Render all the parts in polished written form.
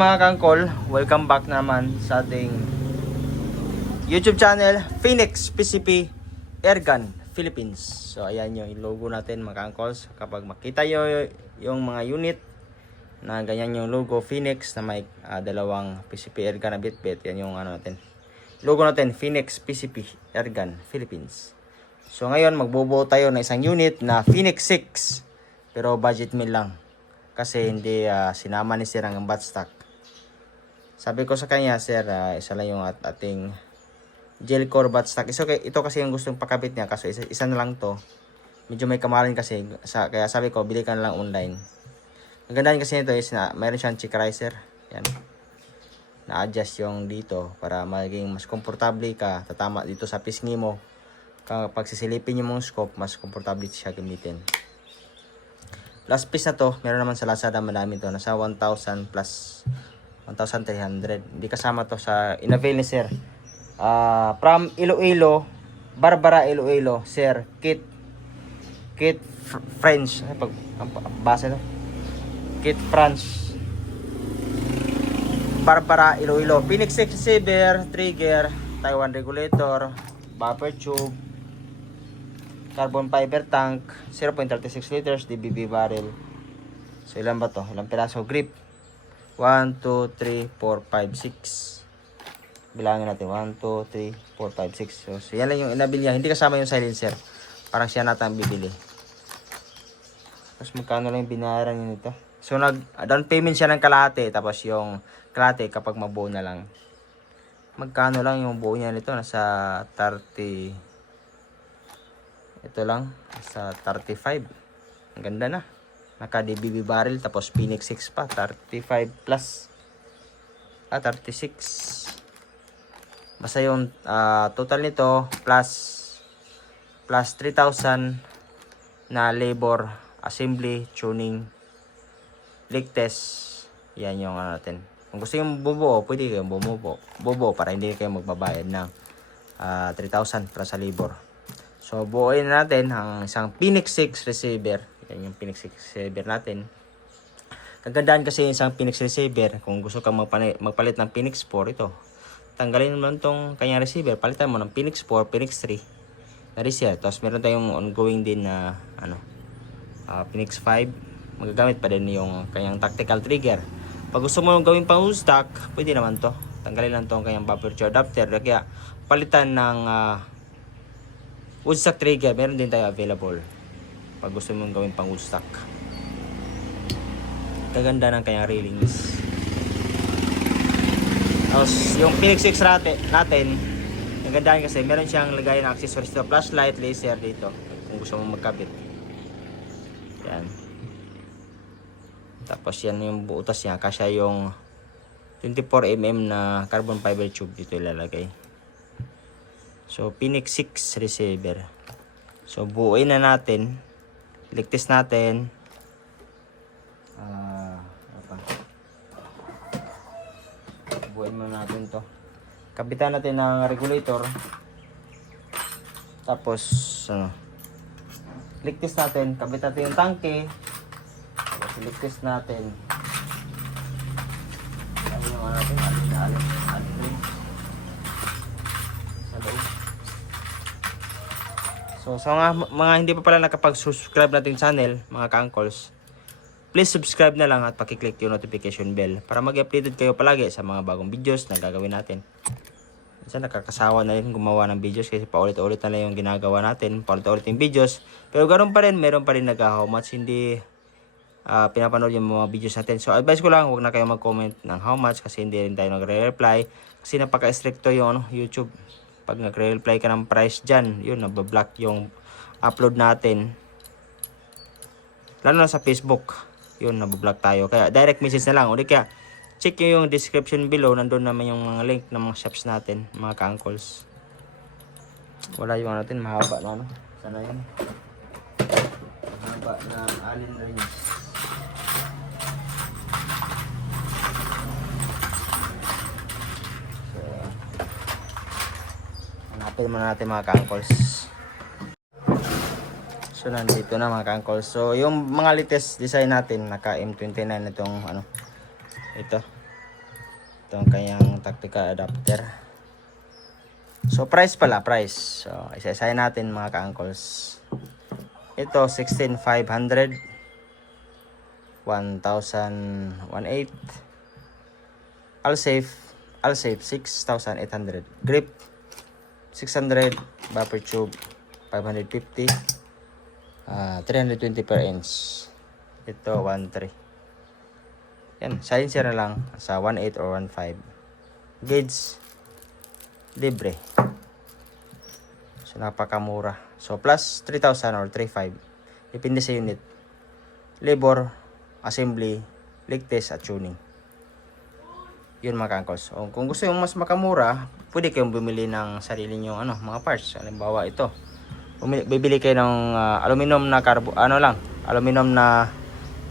mga kangkol, welcome back naman sa ating YouTube channel, Phoenix PCP Airgun Philippines. So ayan yung logo natin mga kangkols. Kapag makita nyo yung mga unit na ganyan yung logo Phoenix na may dalawang PCP Airgun na bit-bit, yan yung ano natin. Logo natin, Phoenix PCP Airgun Philippines. So ngayon magbubuo tayo ng isang unit na Phoenix 6, pero budget meal lang. Kasi hindi sinama ni Sir ang bat stock. Sabi ko sa kanya, Sir, isa lang yung ating gel core bat stock. Ito kasi yung gustong pakabit niya, kaso isa na lang to. Medyo may kamarin kasi, kaya sabi ko, bili ka na lang online. Ang ganda kasi nito is na mayroon siyang cheek riser. Yan. Na-adjust yung dito para maging mas komportable ka. Tatama dito sa pisngi mo. Kapag sisilipin yung mong scope, mas komportable siya gamitin. Last piece na to, meron naman sa Lazada, madami to. Nasa 1,000 plus 1,300. Hindi kasama to sa in-avail ni Sir. From Iloilo, Barbara Iloilo, Sir, Kit French. Pag base to. Kit French. Barbara Iloilo. Phoenix 6 receiver, trigger, Taiwan regulator, buffer tube, carbon fiber tank, 0.36 liters, DBB barrel. So ilan ba to? Ilang piraso? Grip. 1, 2, 3, 4, 5, 6. Bilangin natin. 1, 2, 3, 4, 5, 6. So yan lang yung inabil niya. Hindi kasama yung silencer. Parang siya natin bibili. Tapos magkano lang yung binayaran niya nito. So down payment siya ng kalahati. Tapos yung kalahati kapag mabuo na lang. Magkano lang yung buo niya nito? Nasa 30. Ito lang, sa 35. Ang ganda na. Naka DBB barrel, tapos Phoenix 6 pa, 35 plus. 36. Basta yung total nito plus 3,000 na labor, assembly, tuning, leak test. Yan yung ano natin. Kung gusto yung bubuo, pwede kayong bumubuo para hindi kayo magbabayad ng 3,000 para sa labor. So, buuin natin ang isang Phoenix 6 receiver. Yan yung Phoenix 6 receiver natin. Kagandaan kasi yung isang Phoenix receiver. Kung gusto kang magpalit ng Phoenix 4, ito. Tanggalin mo lang itong kanyang receiver. Palitan mo ng Phoenix 4, Phoenix 3 na receiver. Tapos meron tayong ongoing din na Phoenix 5. Magagamit pa din yung kanyang tactical trigger. Pag gusto mo gawin pang stock, pwede naman to. Tanggalin lang itong kanyang buffer tube adapter. Kaya palitan ng woodstock trigger, meron din tayo available pag gusto mong gawin pang woodstock. Kaganda ng kanyang railings. Tapos yung Phoenix 6 natin, nagandahan kasi meron siyang lagay ng accessories to, flashlight, laser dito kung gusto mong magkabit. Yan. Tapos yan yung butas niya, kasya yung 24mm na carbon fiber tube dito ilalagay. So, Phoenix 6 receiver. So, buuin na natin. Ligtis natin. Buuin muna natin to. Kapitan natin ng regulator. Tapos, ligtis natin. Kabit natin yung tangke. Tapos, ligtis natin. Ano yung natin? Alin. So sa mga hindi pa pala nakapag-subscribe nating channel, mga ka-uncles, please subscribe na lang at paki-click yung notification bell para mag-updated kayo palagi sa mga bagong videos na gagawin natin. Minsan nakakasawa na rin gumawa ng videos kasi paulit-ulit na lang yung ginagawa natin, paulit-ulit yung videos. Pero ganoon pa rin, meron pa rin how much hindi pinapanood yung mga videos natin. So advice ko lang, huwag na kayo mag-comment ng how much kasi hindi rin tayo nagre-reply kasi napaka-stricto yung YouTube. Pag nagre-reply ka ng price dyan, yun, nabablock yung upload natin. Lalo na sa Facebook, yun, nabablock tayo. Kaya direct message na lang. O di kaya, check nyo yung description below. Nandun naman yung mga link ng mga shops natin, mga ka-uncles. Wala yung natin, mahaba na, Sana yun. Mahaba na allen rings. Hanapin muna natin mga ka-uncles. So nandito na mga ka-uncles. So yung mga latest design natin, naka M29 itong ito. Ito ang kanyang tactical adapter. So price pala, price. So isa-isahin natin mga ka-uncles. Ito 16,500, 1,018. Alsafe 6,800. Grip 600, buffer tube 550, 320 per inch. Ito 1.3. Yan, silencer na lang sa 1.8 or 1.5. Gauge libre. So napakamura. So plus 3,000 or 3,500. Depende sa unit. Labor, assembly, leak test at tuning. Yun mga ka-uncles. So, kung gusto yung mas makamura, pwede kayong bumili ng sarili nyo mga parts. Halimbawa ito. Bibili kayo ng aluminum na aluminum na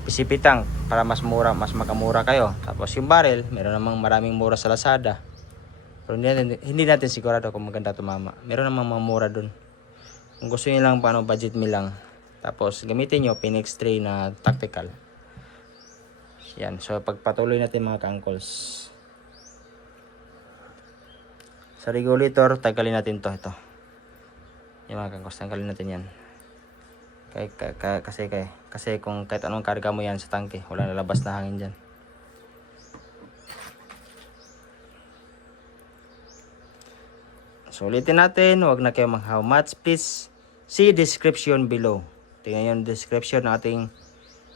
PCP tank para mas makamura kayo. Tapos yung barrel, meron namang maraming mura sa Lazada. Pero hindi natin sigurado kung maganda tumama. Meron namang mamura dun. Kung gusto niyo lang budget meal lang. Tapos gamitin nyo Phoenix 3 na tactical. Yan. So pagpatuloy natin mga ka-uncles. Sa regulator, tanggalin natin ito. Yung mga ka-uncles, tanggalin natin yan. Kasi kung kahit anong karga mo yan sa tangke, wala lalabas na hangin dyan. So ulitin natin, huwag na kayo how much, please see description below. Tingnan yung description ng ating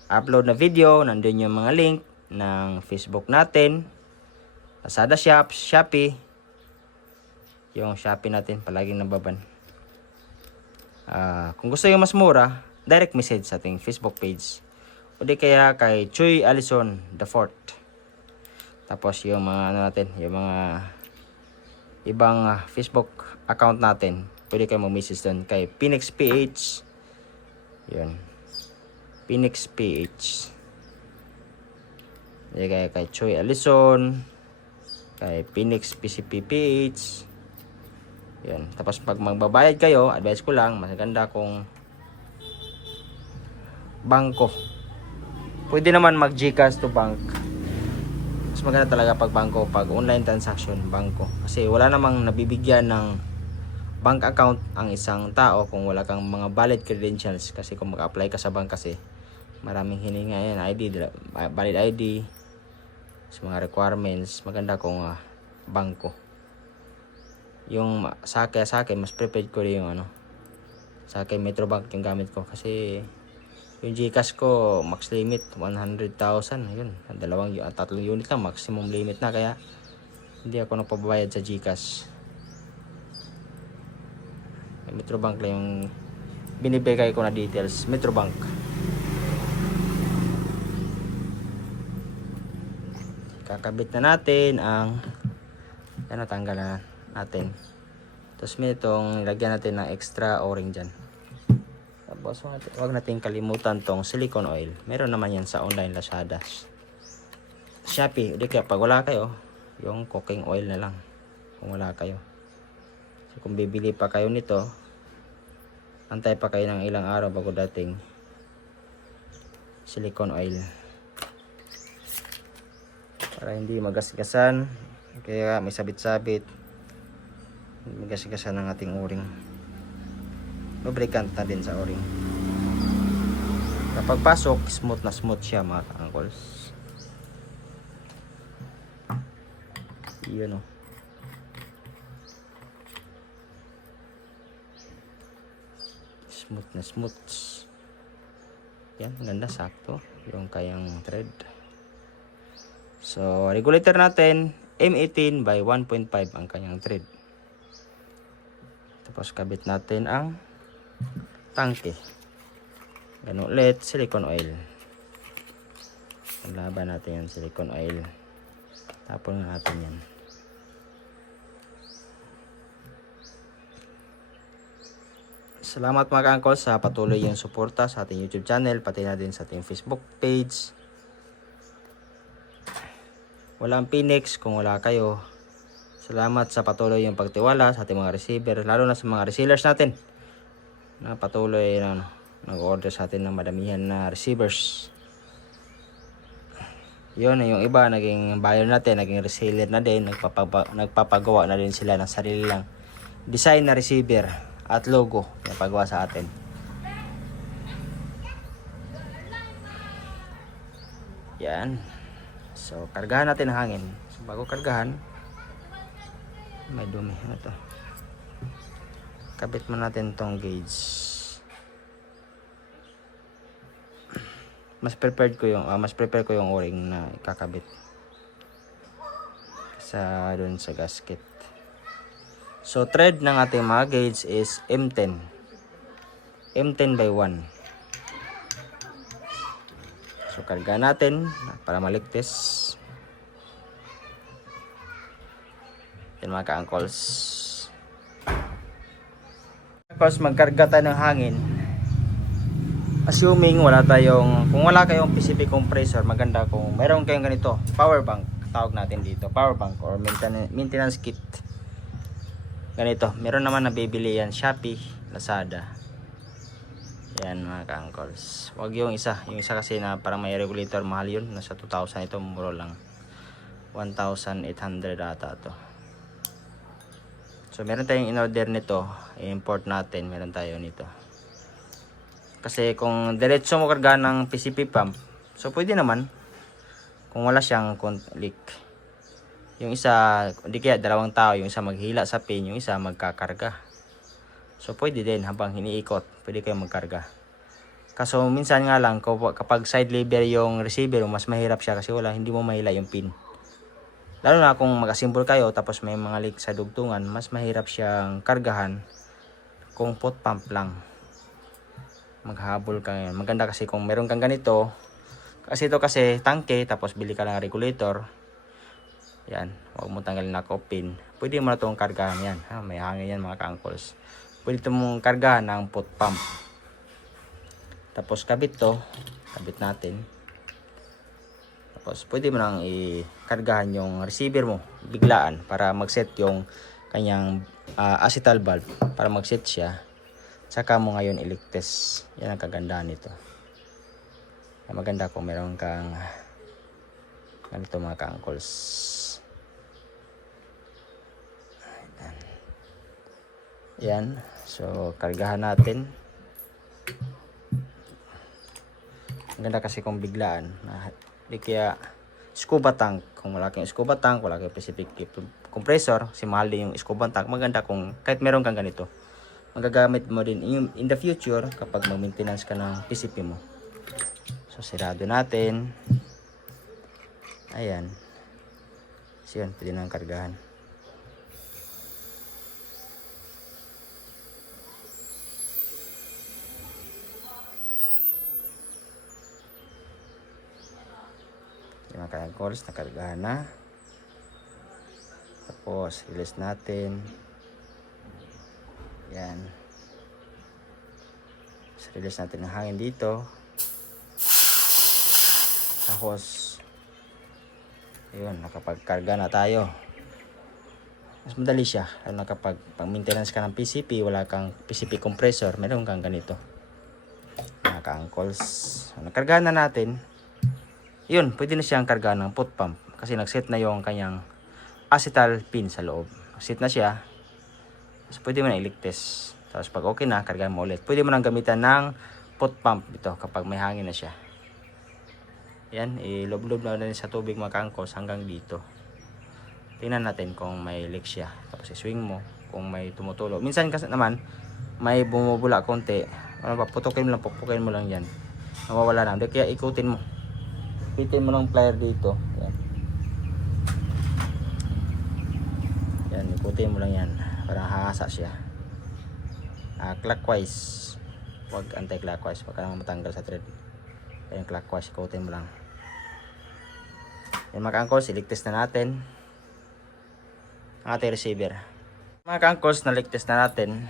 upload na video. Nandun yung mga link ng Facebook natin, Lazada Shop, Shopee. Yung Shopee natin, palaging nababan. Kung gusto yung mas mura, direct message sa ating Facebook page. O di kaya kay Chuy Alison the 4th. Tapos yung mga yung mga ibang Facebook account natin, pwede kayo mag-message doon kay Phoenix PH. Yun. Phoenix PH. Pwede kaya kay Chuy Alison, kay Phoenix PCP PH. Yan. Tapos pag magbabayad kayo, advice ko lang, mas maganda kung bangko. Pwede naman mag-GCash to bank. Mas maganda talaga pag bangko, pag online transaction, bangko. Kasi wala namang nabibigyan ng bank account ang isang tao kung wala kang mga valid credentials. Kasi kung mag-apply ka sa bank kasi, maraming hininga yan, valid ID, sa mga requirements. Maganda kung bangko. Yung sa akin mas prepared ko rin yung sa akin Metrobank yung gamit ko kasi yung GCash ko max limit 100,000 yun, tatlong unit lang maximum limit na, kaya hindi ako nagpabayad sa GCash. Metrobank lang yung binibigay ko na details. Metrobank. Kakabit na natin ang natanggal na natin. Tapos may itong lagyan natin ng extra o-ring dyan. Tapos huwag natin kalimutan tong silicone oil. Meron naman yan sa online Lazada, Shopee. Hindi kaya pag wala kayo, yung cooking oil na lang kung wala kayo. So, kung bibili pa kayo nito, antay pa kayo ng ilang araw bago dating silicone oil para hindi magasgasan. Kaya may sabit-sabit, magasgasan ng ating o-ring. Lubricant na din sa o-ring. Kapag pasok, smooth na smooth siya mga ka-uncles. Yun smooth na smooth. Yan, ganda, sakto yung kayang thread. So regulator natin M18 by 1.5 ang kanyang thread. Tapos kabit natin ang tangke. Ganun ulit, silicone oil. Laban natin yung silicone oil. Tapon natin yan. Salamat mga ka-uncles sa patuloy yung suporta sa ating YouTube channel, pati na din sa ating Facebook page. Walang Phoenix kung wala kayo. Salamat sa patuloy yung pagtiwala sa ating mga receiver, lalo na sa mga resellers natin na patuloy na nag-order sa atin ng madamihan na receivers. Yun, yung iba, naging buyer natin, naging reseller na din, nagpapagawa na din sila ng sarili lang design na receiver at logo na pagawa sa atin. Yan. So, kargahan natin ang hangin. So, bago kargahan, may dumi. Ano to? Kabit mo natin tong gauge. Mas prepared ko yung o-ring na ikakabit sa doon sa gasket. So thread ng ating mga gauge is M10 by 1. So karga natin para maligtas. Yan mga ka-uncles. Tapos magkarga tayo ng hangin. Assuming kung wala kayong PCP compressor, maganda kung mayroon kayong ganito, power bank, tawag natin dito, power bank or maintenance kit. Ganito, meron naman nabibili yan, Shopee, Lazada. Yan mga ka-uncles. Wag yung isa kasi na parang may regulator, mahal yun, nasa 2,000 ito, mura lang. 1,800 ata to. So meron tayong in-order nito, i-import natin, meron tayo nito. Kasi kung diretso mo karga ng PCP pump, so pwede naman kung wala siyang leak. Yung isa, hindi kaya dalawang tao, yung isa maghila sa pin, yung isa magkakarga. So pwede din habang hiniikot, pwede kayong magkarga. Kaso minsan nga lang kapag side lever yung receiver, mas mahirap siya kasi hindi mo mahila yung pin. Lalo na kung mag-assemble kayo tapos may mga leak sa dugtungan, mas mahirap siyang kargahan kung pot pump lang. Maghabol ka ngayon. Maganda kasi kung meron kang ganito. Kasi ito kasi tangke. Tapos bili ka lang regulator. Yan. Huwag mo tanggalin na pin. Pwede mo na itong kargahan yan. May hangin yan mga ka-uncles. Pwede ito mong kargahan ng pot pump. Tapos kabit to. Kabit natin. Tapos pwede mo nang i-kargahan yung receiver mo. Biglaan. Para mag-set yung kanyang acetal valve. Para mag-set siya. Saka mo ngayon iligtas. Yan ang kagandahan nito. Maganda kung meron kang ganito mga ka-uncles. Yan. So kargahan natin. Maganda kasi kung biglaan. Di kaya scuba tank. Kung wala kang scuba tank, wala kang specific compressor, si mahal din yung scuba tank. Maganda kung kahit meron kang ganito. Magagamit mo din in the future kapag mag-maintenance ka ng PCP mo. So sirado natin. Ayan. So yun, pwede nang kargahan. Yung mga calls, nakargahan na. Tapos release natin. Yan. So, release natin ng hangin dito. Tapos ayun, nakapagkarga na tayo. Mas madali siya. Lalo na kapag pang-maintenance ka ng PCP, wala kang PCP compressor, meron kang ganito. Mga ka-uncles. So, nakargahan na natin. Yun, pwede na siyang kargahan ng pot pump. Kasi nag-set na yung kanyang acetal pin sa loob. Set na siya. So, pwede mo na iligtas. Tapos pag okay na, kargahan mo ulit. Pwede mo nang gamitan ng pot pump ito kapag may hangin na siya. Yan, ilob-lob na rin sa tubig mga ka-uncles hanggang dito. Tingnan natin kung may leak siya. Tapos i-swing mo kung may tumutulo. Minsan kasi naman, may bumubula konti. Pupukin mo lang yan. Nawawala na. Kaya ikutin mo. Pitin mo ng plier dito. Yan. Yan, ikutin mo lang yan. Para hahasa siya. Clockwise. Huwag anti-clockwise. Huwag ka naman matanggal sa thread. Yan, clockwise. Ikutin mo lang. Yan mga ka-uncles, iligtas na natin ang ating receiver. Mga ka-uncles, naligtas na natin.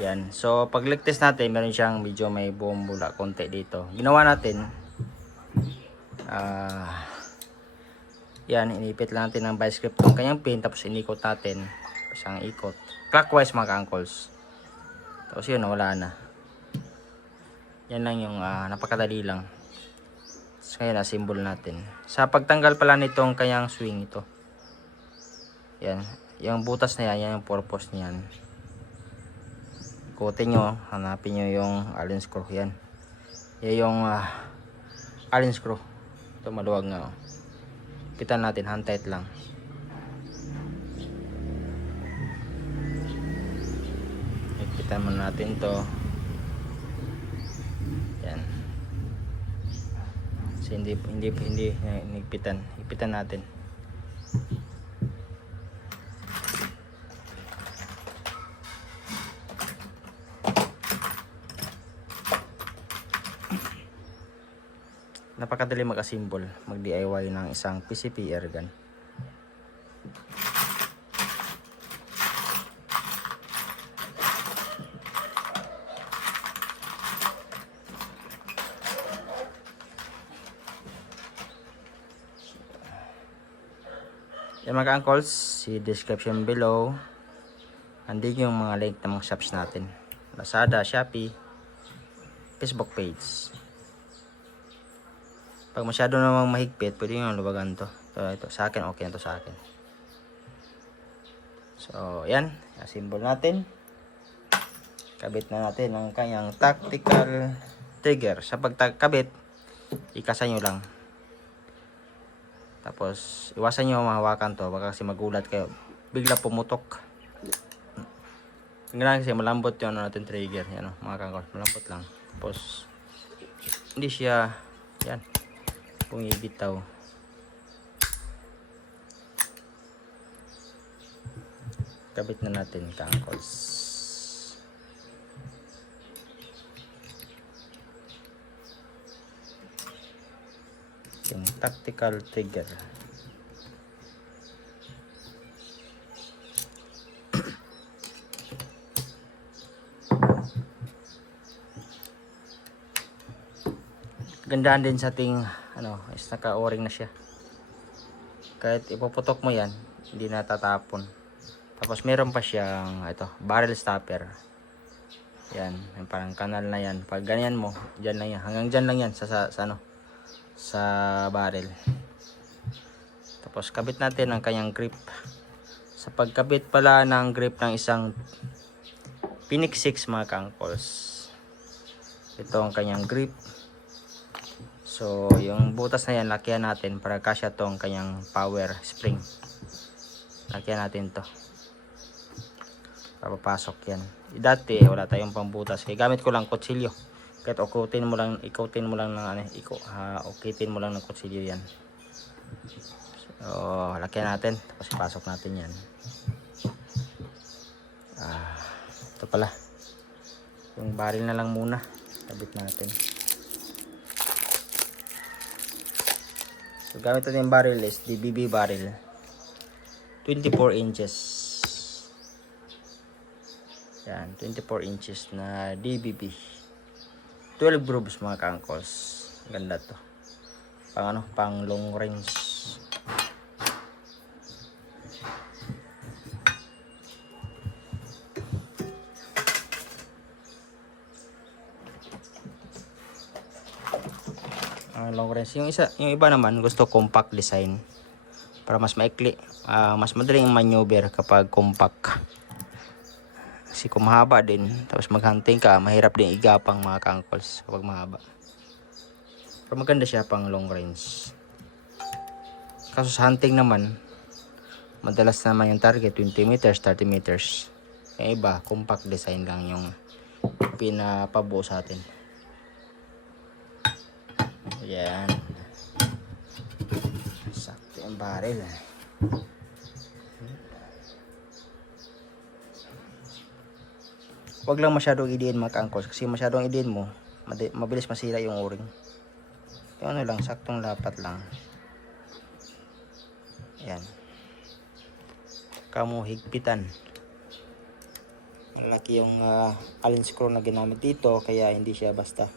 Yan. So, pag ligtas natin, meron siyang medyo may bumubula konti dito. Ginawa natin, yan, inipit lang natin ng vice grip ng kanyang pin, tapos inikot natin isang ikot clockwise mga ka-uncles. Tapos yun, nawala na. Yan lang yung napakadali lang. So, ngayon, na-symbol natin. Sa pagtanggal pala nitong kanyang swing ito. Yan. Yung butas na yan, yan yung purpose niyan. Ikutin nyo, hanapin nyo yung allen screw. Yan. Yan yung allen screw. Ito maluwag nga. Pitan natin, hand tight lang. Ipitan mo natin to. Yan. Kasi hindi nagpitan. Ipitan natin. Napakadali mag-assemble, mag-DIY ng isang PCP airgun. Yan mga uncles, si description below. Andin yung mga link ng mga shops natin. Lazada, Shopee, Facebook page. Pag masyado namang mahigpit, pwede nyo luwagan to. Ito, sa akin, okay na to sa akin. So, yan. Assemble natin. Kabit na natin ang kanyang tactical trigger. Sa pagkabit, ikasan nyo lang. Tapos, iwasan nyo mahawakan to. Baka kasi magulat kayo. Bigla pumutok. Ganyan kasi malambot yung natin trigger. Yan o, mga kangkol. Malambot lang. Tapos, hindi siya, yan, bumibitaw. Kabit na natin kangkols. Yung tactical trigger. Gandahan din sa ating is naka-o-ring na siya. Kahit ipuputok mo yan, hindi natatapon. Tapos meron pa siyang barrel stopper. Yan, yung parang kanal na yan. Pag ganyan mo, diyan lang yan. Hanggang diyan lang yan sa barrel. Tapos kabit natin ang kanyang grip. Sa pagkabit pala ng grip ng isang Phoenix 6 mga kangkols. Ito ang kanyang grip. So, yung butas na yan, lakihan natin para kasya tong kanyang power spring. Lakihan natin to. Para papasok yan. Dati, wala tayong pambutas. Kaya gamit ko lang kutsilyo. Kahit ikutin mo lang ng ukitin mo lang ng kutsilyo yan. So, lakihan natin. Tapos ipasok natin yan. Ito pala. Yung barrel na lang muna. Kabit natin. So, gamit natin yung barrel is DBB barrel. 24 inches. Yan, 24 inches na DBB. 12 grooves mga kangkos. Ganda to. Pang long range. Long range. Yung iba naman gusto compact design para mas maikli, mas madaling maneuver kapag compact. Kasi kung mahaba din, tapos maghunting ka, mahirap din igapang mga kangkols kapag mahaba. Pero maganda siya pang long range. Kaso sa hunting naman, madalas naman yung target 20 meters, 30 meters. Yung iba, compact design lang yung pinapabuo sa atin. Yan. Sakto yung barrel. Huwag lang masyadong idiin mga kangkos. Kasi masyadong idiin mo, mabilis masira yung o-ring. Yung lang, saktong lapat lang. Yan. Kamu higpitan. Malaki yung allen screw na ginamit dito. Kaya hindi siya basta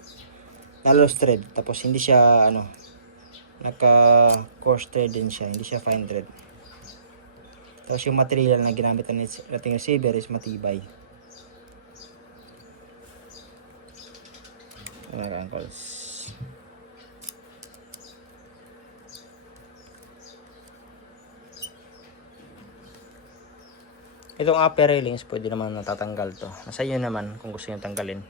nalos thread, tapos hindi siya naka coarse thread din siya, hindi siya fine thread. Tapos yung material na ginamit nating receiver is matibay. Mga uncles, Itong upper railings, pwede naman natatanggal to. Nasa iyo naman kung gusto nyo tanggalin.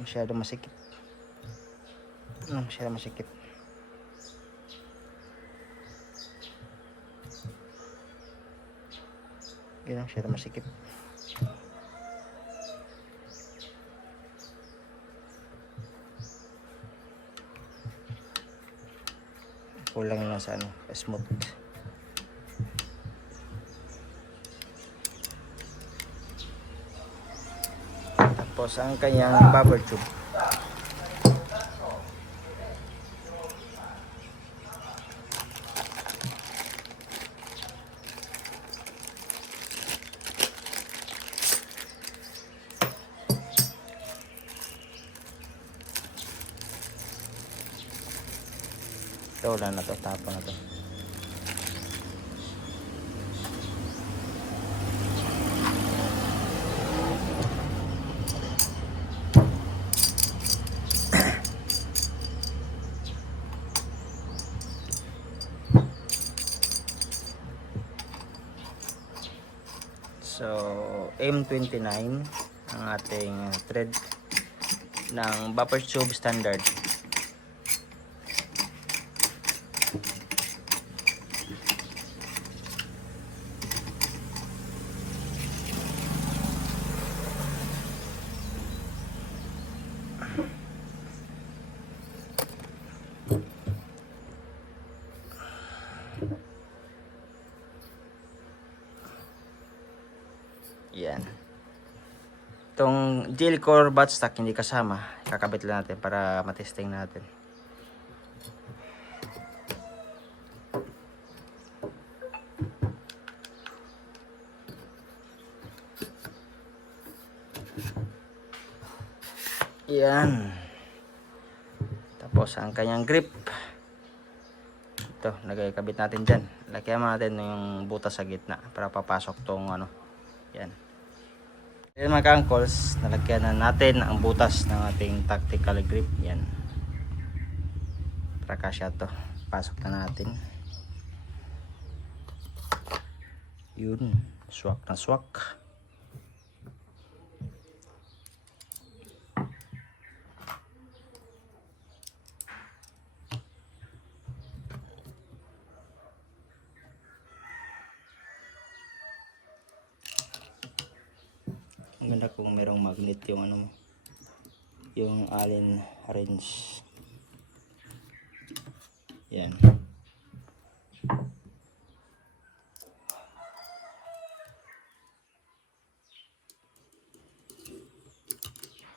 Masyado masikip. Masyado masikip. Yan, masyado masikip. Kulang lang sa smooth. Tapos ang kanyang bubble tube. Ito, wala na to, tapon na to. So, M29 ang ating thread ng buffer tube standard. Yan. Itong gel core buttstock hindi kasama. Kakabit lang natin para matesting natin. Yan. Tapos ang kanyang grip. Ito, nagkakabit natin dyan. Lagyan natin yung butas sa gitna para papasok tong yan. Yan mga ka-uncles, nalagyan na natin ang butas ng ating tactical grip. Yan. Para kasya to. Pasok na natin. Yun. Swak na swak. Ang ganda kung merong magnet yung yung Allen wrench. Yan.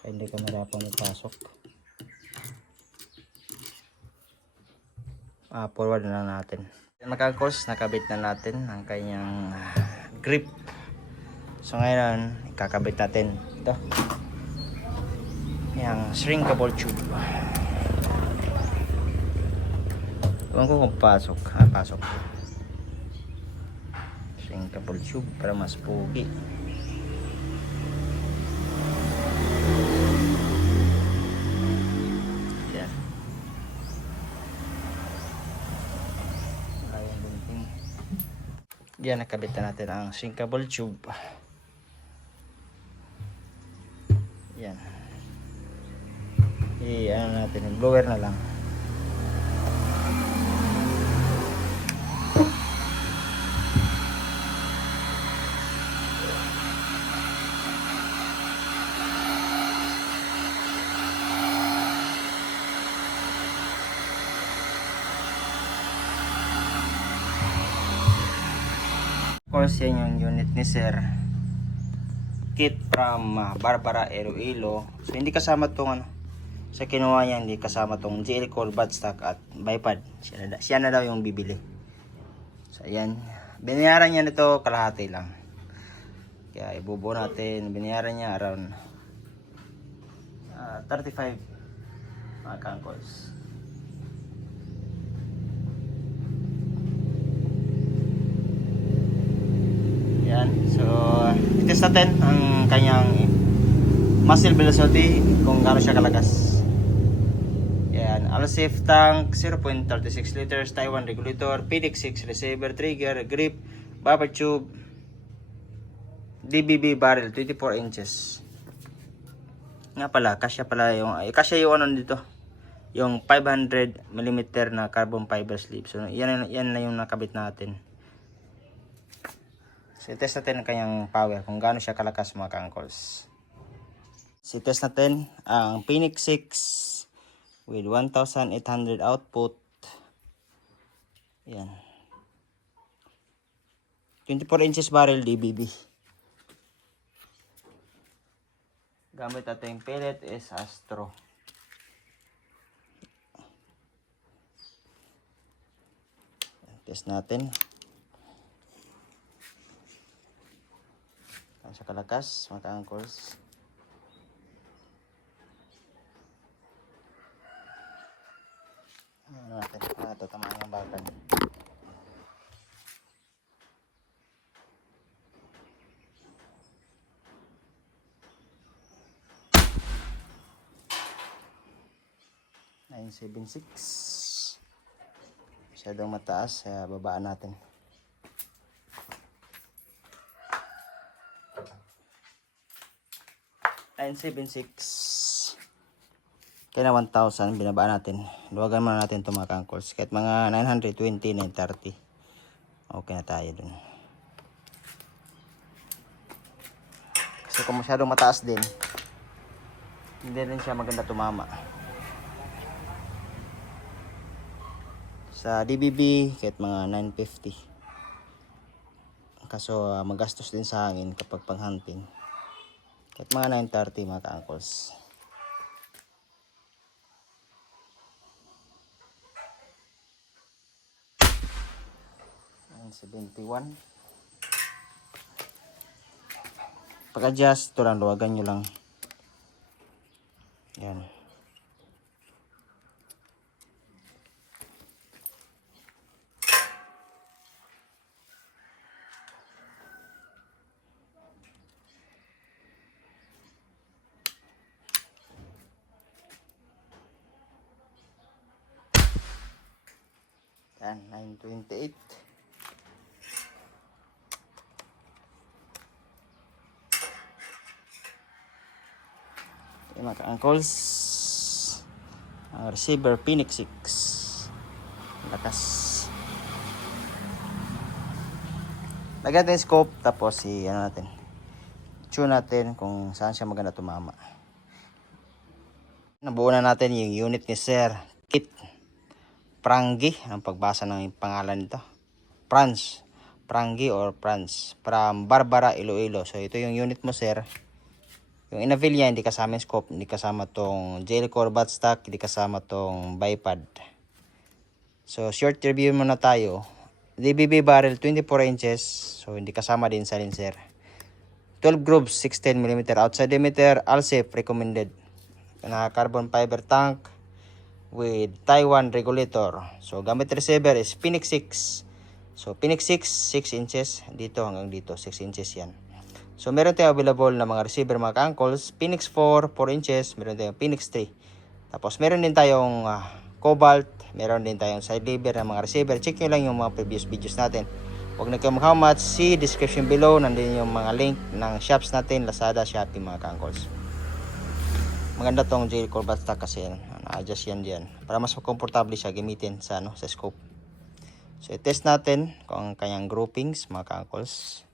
Hindi ko marapang ipasok. Forward na natin. Mga-uncles, nakabit na natin ang kanyang grip. So ngayon, ikakabit natin ito. Yung shrinkable tube. Ewan ko kung pasok. Pasok. Shrinkable tube para mas pugi. Yan. Ayan din. Yan, nakabit na natin ang shrinkable tube. Yan. Ano natin, blower na lang. Of course, yan yung unit ni Sir. Kit from Barbara Iloilo. So hindi kasama tong sa kinuha niya, hindi kasama tong gel core buttstock at bipod. Siya na daw yung bibili. So ayan, binayaran niya nito kalahati lang. Kaya ibubuo natin, binayaran niya around 35 mga ka-uncles. Yan, so natin ang kanyang muzzle velocity kung gaano siya kalakas. Yan, Alsif tank 0.36 liters, Taiwan regulator, Phoenix 6 receiver, trigger, grip, buffer tube, DBB barrel 24 inches. Nga pala, kasya yung ano dito. Yung 500 mm na carbon fiber sleeve. So yan na yung nakabit natin. So test natin ang kanyang power kung gaano siya kalakas mga ka-angkles. So test natin ang Phoenix 6 with 1,800 output. Yan. 24 inches barrel DBB. Gamit natin pellet is Astro. Test natin. Kung sa kalakas, mga ka-angkles. Ano natin? Ito, tamaan ng bakal. .976. Masyadong mataas, kaya babaan natin. .976. Kaya na 1,000, binabaan natin. Luwagan muna natin ito mga ka-angkles. Kahit mga 920, 930. Okay na tayo dun. Kasi kung masyadong mataas din, hindi rin siya maganda tumama. Sa DBB, kahit mga 950. Kaso magastos din sa hangin kapag pang-hunting. Kahit mga 930 mga ka-angkles. .71. Pag-adjust, ito lang, luwagan nyo lang. Yan. Yan, 928. Mga ka-angkles, ang receiver Phoenix 6. Lakas. Lagyan natin scope, tapos ano natin, tune natin kung saan siya maganda tumama. Nabuo na natin yung unit ni Sir Kit Prangi. Ang pagbasa ng pangalan nito, Prangi or Franz, from Barbara, Iloilo. So ito yung unit mo, sir. Yung Inavil niya, hindi kasama yung scope, hindi kasama tong jail core buttstock, hindi kasama tong bipod. So short review muna tayo. DBB barrel 24 inches, so hindi kasama din silencer. 12 grooves, 16mm outside diameter, Alsif recommended. Na carbon fiber tank with Taiwan regulator. So gamit receiver is Phoenix 6. So Phoenix 6, 6 inches dito hanggang dito, 6 inches yan. So meron tayong available na mga receiver mga ka-angkles, Phoenix 4, 4 inches, meron tayong Phoenix 3. Tapos meron din tayong Cobalt, meron din tayong side lever ng mga receiver. Check nyo lang yung mga previous videos natin. Huwag na kayo mag-how much, see description below, nandun yung mga link ng shops natin, Lazada, Shopee mga ka-angkles. Maganda tong jail core buttstock kasi na-adjust yan dyan para mas komportable siya gamitin sa, sa scope. So i-test natin kung ang kanyang groupings mga ka-angkles.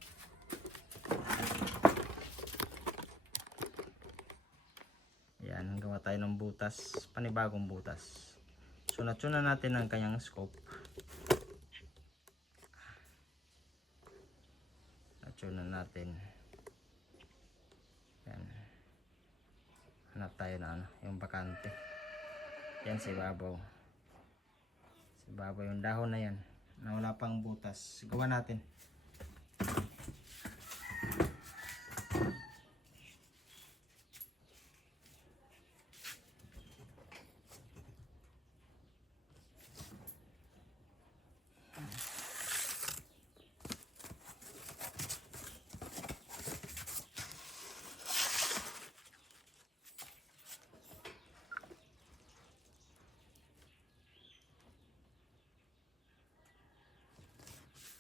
Yan, gawa tayo ng butas, panibagong butas. So natuna natin ang kanyang scope. Natuna natin. Yan. Hanap tayo na yung bakante. Yan sa ibabaw. Sa ibabaw yung dahon na yan. Na wala pang butas. Gawa natin.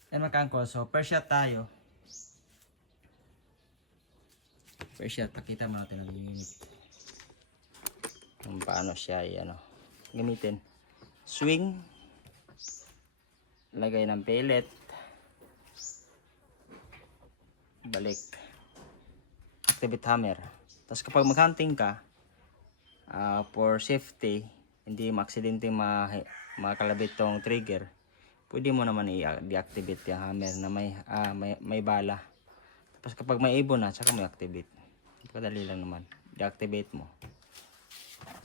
Yan mga kangkol. So, first shot tayo. First shot, pakita mo natin ang unit. Kung paano siya gamitin. Swing. Lagay ng pellet. Balik. Activate hammer. Tapos kapag mag-hunting ka, for safety, hindi maaksidente makalabit tong trigger, pwede mo naman i-deactivate yung hammer na may bala. Tapos kapag may ibon na, saka mo i-activate. Kadali lang naman. Deactivate mo.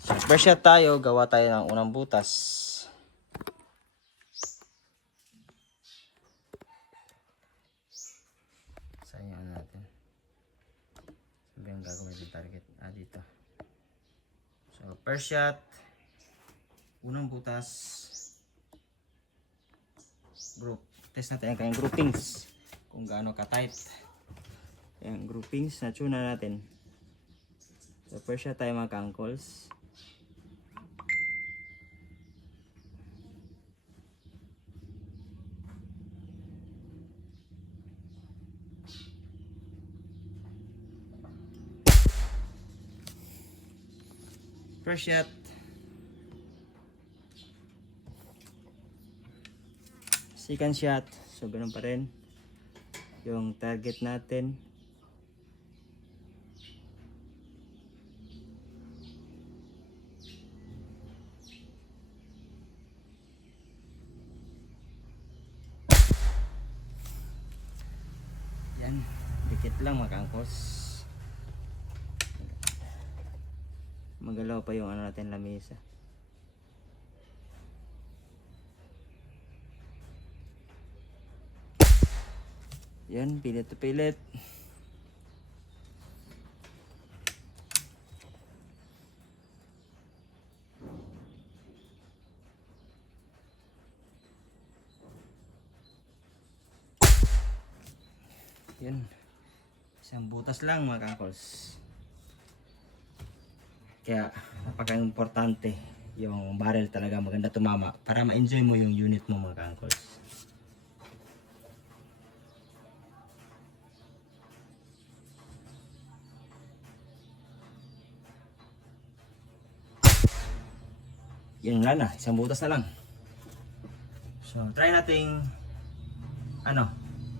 So, first shot tayo. Gawa tayo ng unang butas. Sayang natin. Sabi ang gagawin yung target. Dito. So, first shot. Unang butas. Group. Test natin ang kanyang groupings. Kung gaano ka-tight. Ayan, groupings. Na-tuna natin. So, first shot tayo mga kangkols. First shot. Second shot. So, ganun pa rin. Yung target natin. Yan. Dikit lang mga kangkos. Magalaw pa yung natin lamesa. Yan, pilit to pilit. Yan. Isang butas lang mga kangkos. Kaya napaka-importante yung barrel talaga maganda tumama para ma-enjoy mo yung unit mo mga kangkos. Yan nga na, isang butas na lang. So, try nating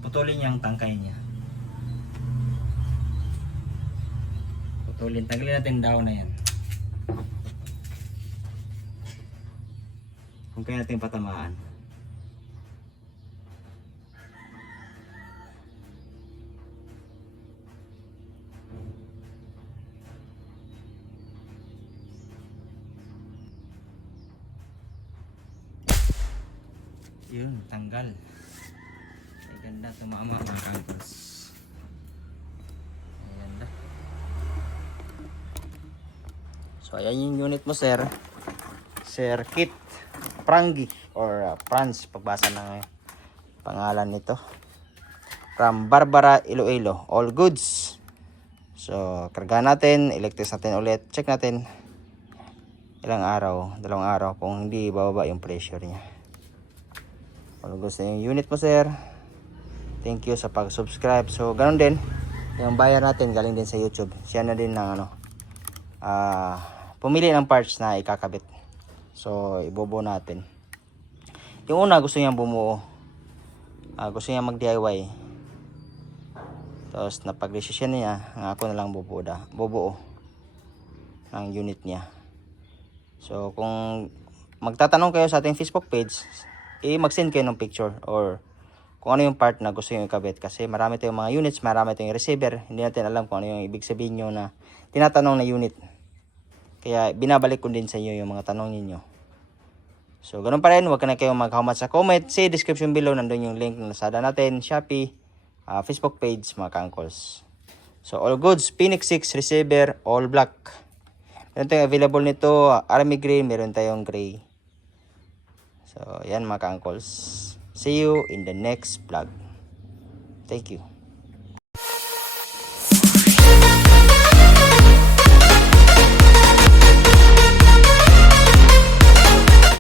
putulin yung tangkay niya. Putulin, tanggalin natin daw na yan. Kung kaya natin patamaan. Yun, tanggal. Ay ganda, tumama mga kangkos. Ay ganda. So ayan yung unit mo sir. Sir Kit Prangi or Franz pagbasa ng pangalan nito. From Barbara, Iloilo. All goods. So karga natin, electric natin ulit. Check natin ilang araw, 2 araw kung hindi bababa yung pressure niya. All goods na yung unit mo sir. Thank you sa pag-subscribe. So ganun din yung buyer natin galing din sa YouTube. Siya na din ng pumili ng parts na ikakabit. So, ibobo natin. Yung una, gusto niya bumuo. Gusto niya mag-DIY. Tapos, napag-desisyon niya, ako na lang bubuo ng unit niya. So, kung magtatanong kayo sa ating Facebook page, mag-send kayo ng picture or kung ano yung part na gusto niyo ikabit. Kasi marami tayong mga units, marami tayong receiver. Hindi natin alam kung ano yung ibig sabihin nyo na tinatanong na unit. Kaya binabalik ko din sa inyo yung mga tanong ninyo. So, ganun pa rin. Huwag ka na kayong mag-how much sa comment. Sa description below, nandun yung link ng Lazada natin, Shopee, Facebook page, mga kangkols. So, all goods. Phoenix 6 receiver, all black. Meron tayong available nito, army green, meron tayong gray. So, yan mga kangkols. See you in the next vlog. Thank you.